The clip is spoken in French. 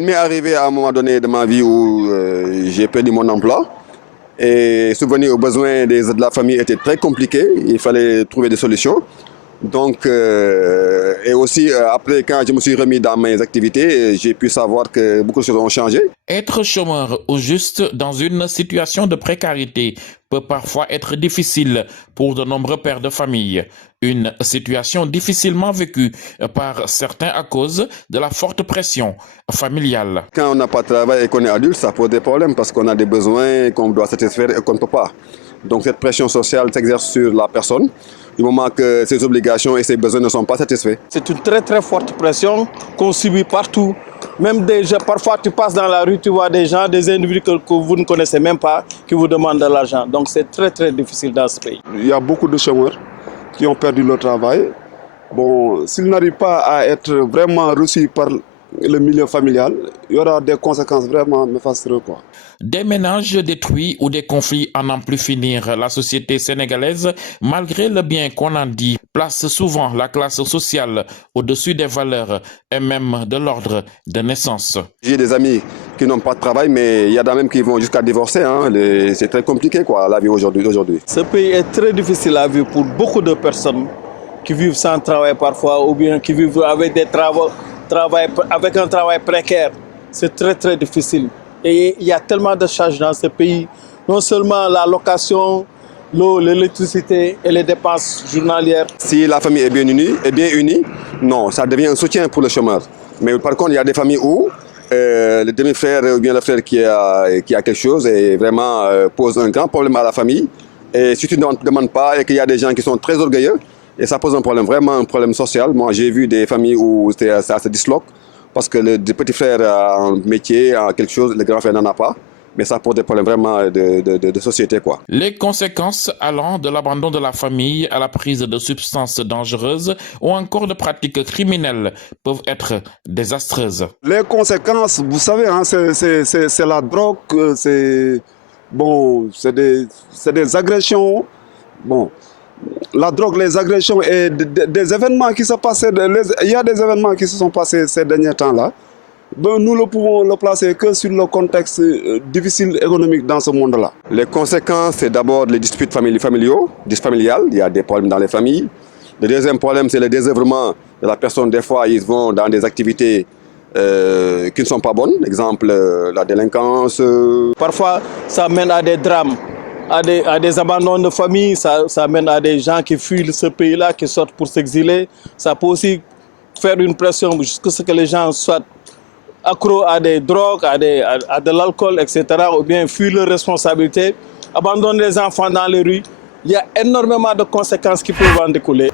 Il m'est arrivé à un moment donné de ma vie où j'ai perdu mon emploi et subvenir aux besoins de la famille était très compliqué. Il fallait trouver des solutions. Donc, et aussi, après, quand je me suis remis dans mes activités, j'ai pu savoir que beaucoup de choses ont changé. Être chômeur au juste dans une situation de précarité peut parfois être difficile pour de nombreux pères de famille. Une situation difficilement vécue par certains à cause de la forte pression familiale. Quand on n'a pas de travail et qu'on est adulte, ça pose des problèmes parce qu'on a des besoins qu'on doit satisfaire et qu'on ne peut pas. Donc cette pression sociale s'exerce sur la personne du moment que ses obligations et ses besoins ne sont pas satisfaits. C'est une très forte pression qu'on subit partout. Même parfois tu passes dans la rue, tu vois des gens, des individus que vous ne connaissez même pas, qui vous demandent de l'argent. Donc c'est très difficile dans ce pays. Il y a beaucoup de chômeurs qui ont perdu leur travail. Bon, s'ils n'arrivent pas à être vraiment reçus par le milieu familial, il y aura des conséquences vraiment néfastes, quoi. Des ménages détruits ou des conflits à n'en plus finir. La société sénégalaise, malgré le bien qu'on en dit, place souvent la classe sociale au-dessus des valeurs et même de l'ordre de naissance. J'ai des amis qui n'ont pas de travail, mais il y en a même qui vont jusqu'à divorcer. C'est très compliqué, quoi, la vie aujourd'hui. Ce pays est très difficile à vivre pour beaucoup de personnes qui vivent sans travail parfois ou bien qui vivent avec avec un travail précaire. C'est très difficile. Et il y a tellement de charges dans ce pays. Non seulement la location, l'eau, l'électricité et les dépenses journalières. Si la famille est bien unie, non, ça devient un soutien pour le chômeur. Mais par contre, il y a des familles où le demi-frère ou bien le frère qui a quelque chose et vraiment pose un grand problème à la famille. Et si tu ne demandes pas et qu'il y a des gens qui sont très orgueilleux, et ça pose un problème, vraiment un problème social. Moi, j'ai vu des familles où ça se disloque parce que le petit frère a un métier, a quelque chose, le grand frère n'en a pas. Mais ça pose des problèmes vraiment de société, quoi. Les conséquences allant de l'abandon de la famille à la prise de substances dangereuses ou encore de pratiques criminelles peuvent être désastreuses. Les conséquences, vous savez, c'est la drogue, c'est des agressions. Bon, la drogue, les agressions et des événements qui se passaient. Il y a des événements qui se sont passés ces derniers temps-là. Nous ne pouvons le placer que sur le contexte difficile économique dans ce monde-là. Les conséquences, c'est d'abord les disputes familiales. Il y a des problèmes dans les familles. Le deuxième problème, c'est le désœuvrement de la personne. Des fois, ils vont dans des activités qui ne sont pas bonnes. Exemple, la délinquance. Parfois, ça mène à des drames, à des abandons de famille. Ça mène à des gens qui fuient ce pays-là, qui sortent pour s'exiler. Ça peut aussi faire une pression jusqu'à ce que les gens soient accro à des drogues, à de l'alcool, etc., ou bien fuient leurs responsabilités, abandonnent les enfants dans les rues. Il y a énormément de conséquences qui peuvent en découler.